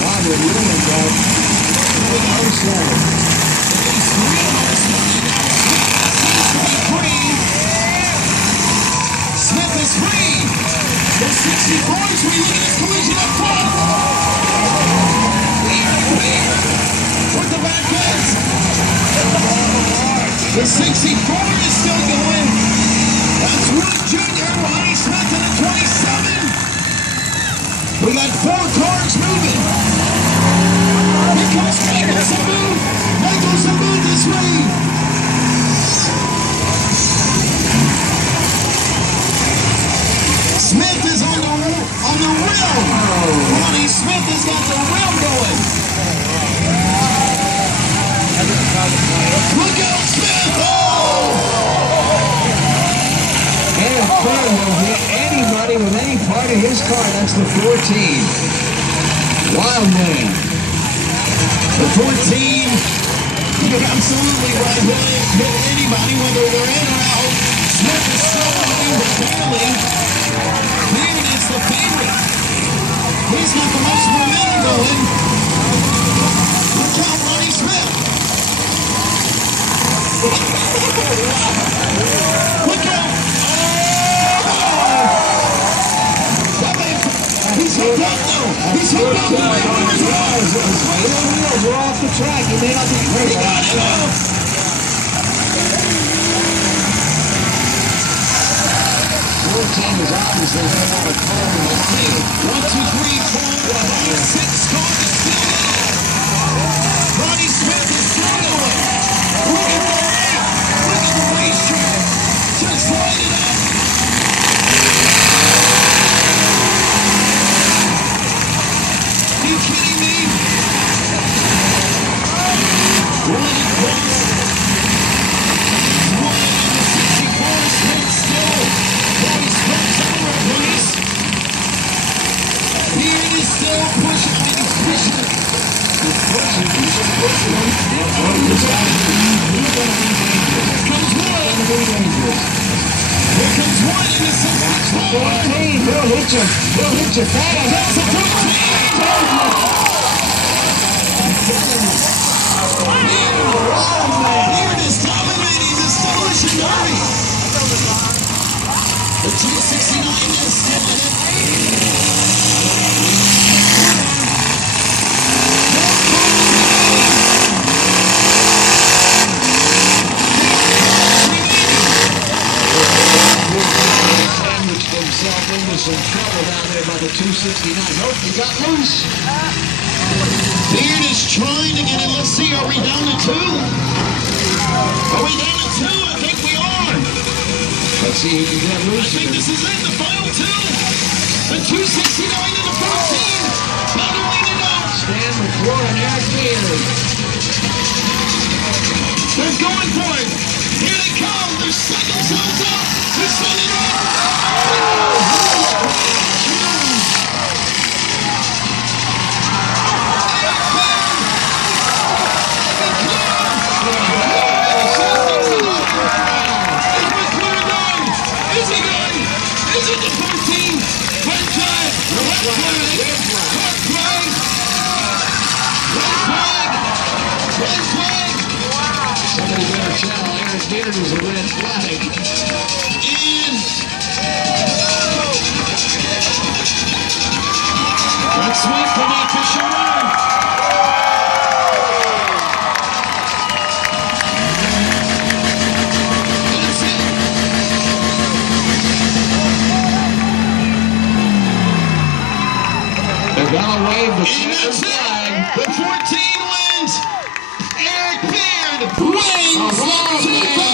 Robert Newman got 0.07. Smith is free. The 64s, we look at this collision up front. Clear. Towards the back end. The 64 is still going. That's Wood Jr., Ronnie Smith in the 27. We got 4 cars moving. Here comes Nicholson. Nicholson move this way. Smith is on the rim. Ronnie Smith has got the rim going. Look out, Smith! And if Fred will hit anybody with any part of his car, that's the 14. Wildman. The 14. You're absolutely right. Hit anybody, whether they're in or out. Smith is still winning, but barely. Cleveland is the favorite. He's got the most momentum going. Look out, Ronnie Smith. Look out. He's hooked up, though. He's hooked up. We're off the track. He may not be great. He got it up. 14 is obviously going to have a car in the field. 1, 2, 3, 4, 5, 6 cars still in. Ronnie Smith is still going. Look at the race. Look at the racetrack. Just light it up. Are you kidding me? One across. One on the 64. Smith still. Ronnie Smith's over a race. Here it is still pushing. I mean, he's pushing. He's pushing. Here comes one. Here comes one in the 64. 14. He'll hit you. He'll hit you fast. That's a 14. Here it is dominating this Demolition Derby. The 269 is still in it. Sandwiched himself into some trouble down there by the 269. Nope, he got loose. Beard is trying to get in. Let's see, are we down to 2? Are we down to 2? I think we are. Let's see who can get I loose. think this is it, the final 2. The 269 and the 14. Battling it out. Stan McClure and Eric Beard. They're going for it. Here they come. They're setting themselves up. They're setting up. Is it the 14? Red flag. Somebody better tell Eric Beard was a red flag. Let's wait for the official word. That's it. They're gonna wave the And that's flag. it. The 14 wins. Eric Beard wins the 2000.